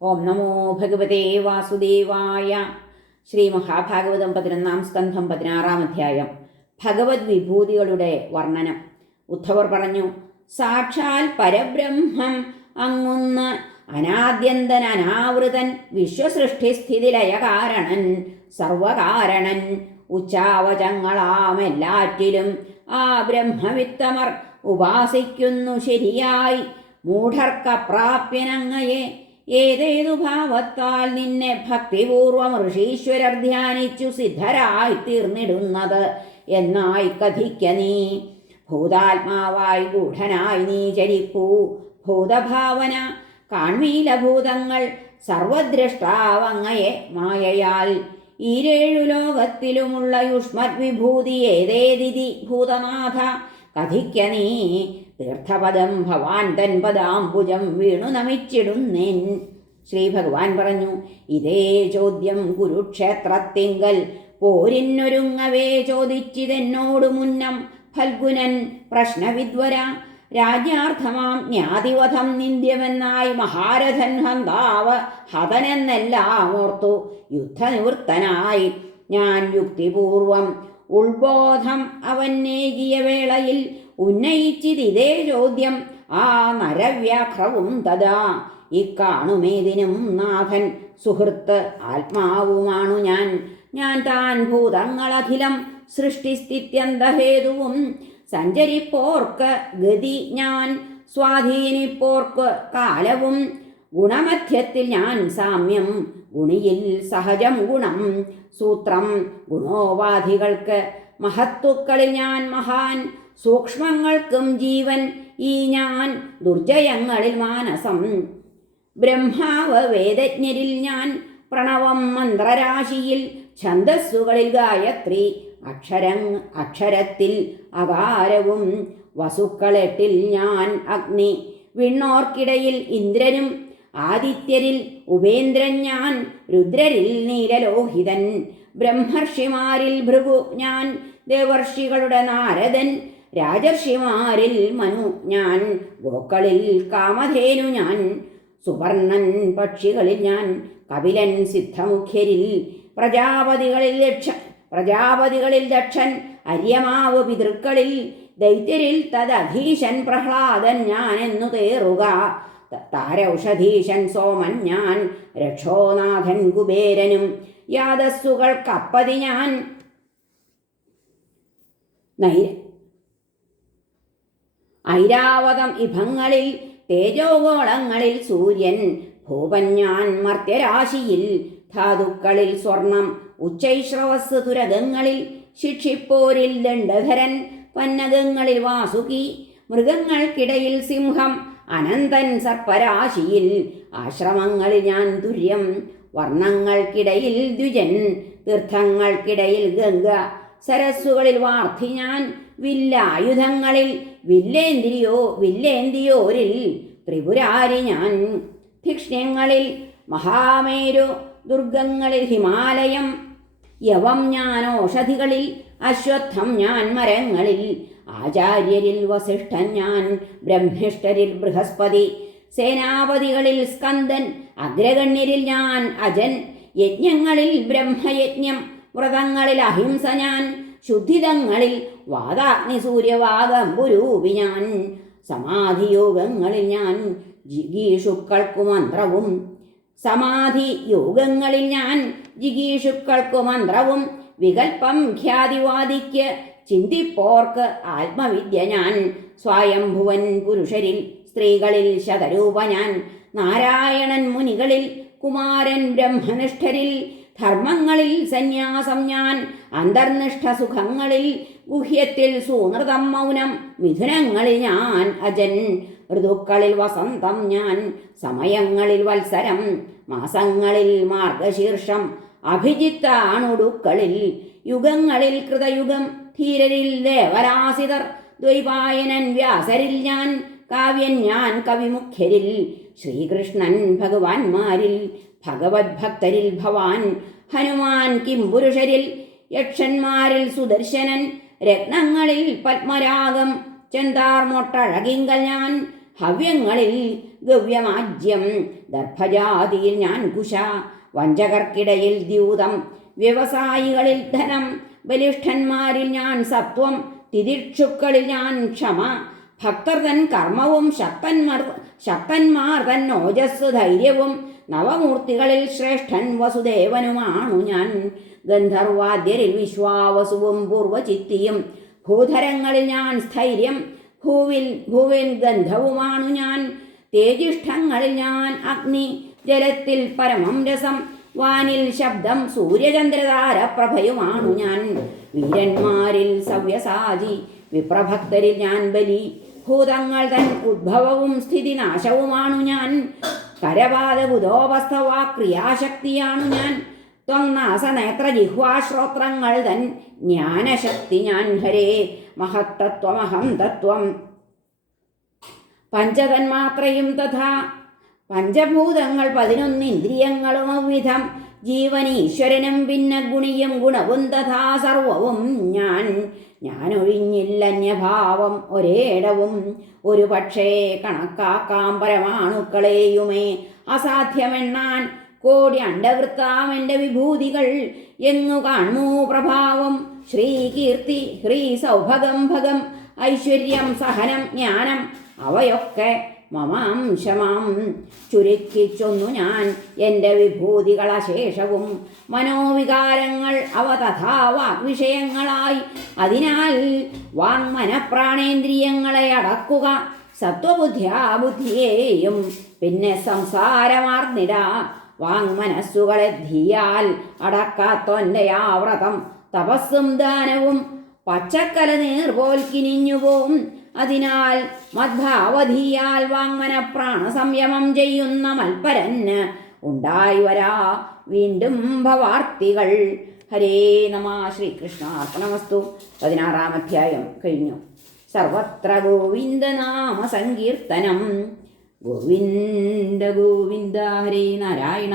ഓം നമോ ഭഗവതേ വാസുദേവായ. ശ്രീ മഹാഭാഗവതം 11-ാം സ്കന്ധം 16-ാം അധ്യായം. ഭഗവത് വിഭൂതികളുടെ വർണ്ണനം. ഉദ്ധവർ പറഞ്ഞു, സാക്ഷാൽ പരബ്രഹ്മം അങ്ങുന്ന് അനാദ്യന്തൻ അനാവൃതൻ വിശ്വസൃഷ്ടിസ്ഥിതിലയകാരണൻ സർവകാരണൻ ഉച്ചാവചങ്ങളാമെല്ലാറ്റിലും ആ ബ്രഹ്മവിത്തമർ ഉപാസിക്കുന്നു ശരിയായി. മൂഢർക്കപ്രാപ്യനങ്ങയെ ഏതേതു ഭാവത്താൽ നിന്നെ ഭക്തിപൂർവം ഋഷീശ്വരർ ധ്യാനിച്ചു സിദ്ധരായി തീർന്നിടുന്നത് എന്നായി കഥിക്ക നീ. ഭൂതാത്മാവായി ഗൂഢനായി നീ ചരിപ്പൂ. ഭൂതഭാവന കാൺമീലഭൂതങ്ങൾ സർവദ്രഷ്ടാവങ്ങയെ മായയാൽ. ഈരേഴു ലോകത്തിലുമുള്ള യുഷ്മത് വിഭൂതി ഏതേതിഥി ഭൂതനാഥ കഥിക്ക നീ. തീർത്ഥപദം ഭവാൻ തൻ പദാംബുജം വീണു നമിച്ചിടുന്നേൻ. ശ്രീ ഭഗവാൻ പറഞ്ഞു, ഇതേ ചോദ്യം കുരുക്ഷേത്രത്തിങ്കൽ പോരിന്നൊരുങ്ങവേ ചോദിച്ചിതെന്നോടു മുന്നം ഫൽഗുനൻ പ്രശ്നവിദ്വര. രാജ്യാർത്ഥമാം ജ്ഞാതിവധം നിന്ദ്യമെന്നായി മഹാരഥൻ ഹന്താവ് ഹതനെന്നെല്ലാം ഓർത്തു യുദ്ധനിവൃത്തനായി ഞാൻ യുക്തിപൂർവം ഉൾബോധം അവന്നേകിയ വേളയിൽ ഉന്നയിച്ചിതേ ചോദ്യം ആ നരവ്യാഘ്രവും തഥാ. ഇക്കാണുമേതിനും നാഥൻ സുഹൃത്ത് ആത്മാവുമാണു ഞാൻ. ഞാൻ താൻ ഭൂതങ്ങളഖിലം സൃഷ്ടിസ്ഥിത്യന്തഹേതുവും സഞ്ചരിപ്പോർക്ക് ഗതി ഞാൻ സ്വാധീനിപ്പോർക്ക് കാലവും. ഗുണമധ്യത്തിൽ ഞാൻ സാമ്യം ഗുണിയിൽ സഹജം ഗുണം സൂത്രം ഗുണോപാധികൾക്ക് മഹത്തുക്കളിൽ ഞാൻ മഹാൻ സൂക്ഷ്മങ്ങൾക്കും ജീവൻ ഈ ഞാൻ ദുർജയങ്ങളിൽ മാനസം. ബ്രഹ്മാവ് വേദജ്ഞരിൽ ഞാൻ പ്രണവം മന്ത്രരാശിയിൽ ഛന്ദസ്സുകളിൽ ഗായത്രി അക്ഷരത്തിൽ അകാരവും വസുക്കളെട്ടിൽ ഞാൻ അഗ്നി വിണ്ണോർക്കിടയിൽ ഇന്ദ്രനും ആദിത്യരിൽ ഉപേന്ദ്രൻ ഞാൻ രുദ്രരിൽ നീലലോഹിതൻ ബ്രഹ്മർഷിമാരിൽ ഭൃഗു ഞാൻ ദേവർഷികളുടെ നാരദൻ രാജർഷിമാരിൽ മനു ഞാൻ ഗോക്കളിൽ കാമധേനു ഞാൻ സുവർണൻ പക്ഷികളിൽ ഞാൻ കപിലൻ സിദ്ധമുഖ്യരിൽ പ്രജാപതികളിൽ ദക്ഷൻ അര്യമാവ് പിതൃക്കളിൽ ദൈത്യരിൽ തദധീശൻ പ്രഹ്ലാദൻ ഞാൻ എന്നു തേറുക. താരൗഷധീശൻ സോമൻ ഞാൻ രക്ഷോനാഥൻ കുബേരനും യാദസ്സുകൾക്കപ്പതി ഞാൻ ഐരാവതം ഇഭങ്ങളിൽ തേജോഗോളങ്ങളിൽ സൂര്യൻ ഭൂപൻ ഞാൻ മർത്യരാശിയിൽ ധാതുക്കളിൽ സ്വർണം ഉച്ചൈശ്രവസ് തുരകങ്ങളിൽ ശിക്ഷിപ്പോരിൽ ദണ്ഡധരൻ പന്നകങ്ങളിൽ വാസുകി മൃഗങ്ങൾക്കിടയിൽ സിംഹം അനന്തൻ സർപ്പരാശിയിൽ ആശ്രമങ്ങളിൽ ഞാൻ തുര്യം വർണ്ണങ്ങൾക്കിടയിൽ ദ്വിജൻ തീർത്ഥങ്ങൾക്കിടയിൽ ഗംഗ സരസ്സുകളിൽ വാർദ്ധി ഞാൻ വില്ലായുധങ്ങളിൽ വില്ലേന്തിയോരിൽ ത്രിപുരാരി ഞാൻ ധിക്ഷ്ണ്യങ്ങളിൽ മഹാമേരു ദുർഗങ്ങളിൽ ഹിമാലയം യവം ഞാൻ ഓഷധികളിൽ അശ്വത്ഥം ഞാൻ മരങ്ങളിൽ ആചാര്യരിൽ വസിഷ്ഠൻ ഞാൻ ബ്രഹ്മിഷ്ഠരിൽ ബൃഹസ്പതി സേനാപതികളിൽ സ്കന്ദൻ അഗ്രഗണ്യരിൽ ഞാൻ അജൻ യജ്ഞങ്ങളിൽ ബ്രഹ്മയജ്ഞം വ്രതങ്ങളിൽ അഹിംസ ഞാൻ ശുദ്ധിതങ്ങളിൽ വാതാഗ്നി സൂര്യവാഗംബുരൂപി ഞാൻ സമാധിയോഗങ്ങളിൽ ഞാൻ ജിഗീഷുക്കൾക്കു മന്ത്രവും വികൽപ്പം ഖ്യാതിവാദിക്ക് ചിന്തിപ്പോർക്ക് ആത്മവിദ്യ ഞാൻ സ്വയംഭുവൻ പുരുഷരിൽ സ്ത്രീകളിൽ ശതരൂപ ഞാൻ നാരായണൻ മുനികളിൽ കുമാരൻ ബ്രഹ്മനിഷ്ഠരിൽ ധർമ്മങ്ങളിൽ സന്യാസം ഞാൻ അന്തർനിഷ്ഠ സുഖങ്ങളിൽ ഗുഹ്യത്തിൽ സൂനൃതം മൗനം മിഥുനങ്ങളിൽ ഞാൻ അജൻ ഋതുക്കളിൽ വസന്തം ഞാൻ സമയങ്ങളിൽ വത്സരം മാസങ്ങളിൽ മാർഗശീർഷം അഭിജിത്താണുടുക്കളിൽ യുഗങ്ങളിൽ കൃതയുഗം ധീരരിൽ ദേവരാസിതർ ദ്വൈപായനൻ വ്യാസരിൽ ഞാൻ കാവ്യൻ ഞാൻ കവിമുഖ്യരിൽ ശ്രീകൃഷ്ണൻ ഭഗവാന്മാരിൽ ഭഗവത് ഭക്തരിൽ ഭവാൻ ഹനുമാൻ കിംപുരുഷരിൽ യക്ഷന്മാരിൽ സുദർശനൻ രത്നങ്ങളിൽ പത്മരാഗം ചെന്താർമൊട്ടഴകിങ്കൽ ഞാൻ ഹവ്യങ്ങളിൽ ഗവ്യമാജ്യം ദർഭജാതിയിൽ ഞാൻ കുശ വഞ്ചകർക്കിടയിൽ ദ്യൂതം വ്യവസായികളിൽ ധനം ബലിഷ്ഠന്മാരിൽ ഞാൻ സത്വം തിതിക്ഷുക്കളിൽ ഞാൻ ക്ഷമ ഭക്തർ തൻ കർമ്മവും ശക്തന്മാർ തൻ ഓജസ് ധൈര്യവും നവമൂർത്തികളിൽ ശ്രേഷ്ഠൻ വസുദേവനുമാണു ഞാൻ ഗന്ധർവാദ്യരിൽ വിശ്വാവസുവും പൂർവചിത്തിയും ഭൂധരങ്ങളിൽ ഞാൻ സ്ഥൈര്യം ഭൂവിൽ ഗന്ധവുമാണു ഞാൻ തേജിഷ്ഠങ്ങളിൽ ഞാൻ അഗ്നി ജലത്തിൽ പരമം രസം വാനിൽ ശബ്ദം സൂര്യചന്ദ്രതാര പ്രഭയുമാണു ഞാൻ വീരന്മാരിൽ സവ്യസാചി വിപ്രഭക്തരിൽ ഞാൻ ബലി ഭൂതങ്ങൾ തൻ ഉദ്ഭവവും സ്ഥിതിനാശവുമാണു ഞാൻ കരപാദബുധോപസ്ഥവാ ക്രിയാശക്തിയാണു ഞാൻ ത്വന്നാസനേത്ര ജിഹ്വാശ്രോത്രങ്ങൾ തൻ ജ്ഞാനശക്തി ഞാൻ ഹരേ മഹത്തത്വമഹം തത്വം പഞ്ചതന്മാത്രയും തഥാ പഞ്ചഭൂതങ്ങൾ 11 ഇന്ദ്രിയങ്ങളും അവ്വിധം ജീവനീശ്വരനും പിന്നെ ഗുണിയും ഗുണവും തഥാ സർവവും ഞാനൊഴിഞ്ഞില്ലന്യഭാവം ഒരേടവും ഒരു പക്ഷേ കണക്കാക്കാം പരമാണുക്കളെയുമേ അസാധ്യമെണ്ണാൻ കോടി അണ്ടവൃത്താമെൻ്റെ വിഭൂതികൾ എങ്ങു കാണൂ പ്രഭാവം ശ്രീകീർത്തി സൗഭഗം ഭഗം ഐശ്വര്യം സഹനം ജ്ഞാനം അവയൊക്കെ മമാംശമാം ചുരുക്കിച്ചൊന്നു ഞാൻ എൻ്റെ വിഭൂതികളശേഷവും മനോവികാരങ്ങൾ അവ തഥാ വാഗ്വിഷയങ്ങളായി അതിനാൽ വാങ്മനപ്രാണേന്ദ്രിയങ്ങളെ അടക്കുക സത്വബുദ്ധിയെയും പിന്നെ സംസാരമാർന്നിട വാങ്മനസ്സുകളെ ധിയാൽ അടക്കാത്തൊൻ്റെ ആ വ്രതം തപസ്സും ദാനവും പച്ചക്കല നീർപോൽ കിനിഞ്ഞുപോം അതിനാൽ മദ്ഭാവധിയാൽ വാങ്മന പ്രാണസംയമം ചെയ്യുന്ന മൽപരന് ഉണ്ടായി വരാ വീണ്ടും ഭവാർത്തികൾ. ഹരേ നമ. ശ്രീകൃഷ്ണാർപ്പണമസ്തു. 16-ാം അധ്യായം കഴിഞ്ഞു. സർവത്ര ഗോവിന്ദനാമ സങ്കീർത്തനം. ഗോവിന്ദ ഗോവിന്ദ. ഹരേ നാരായണ.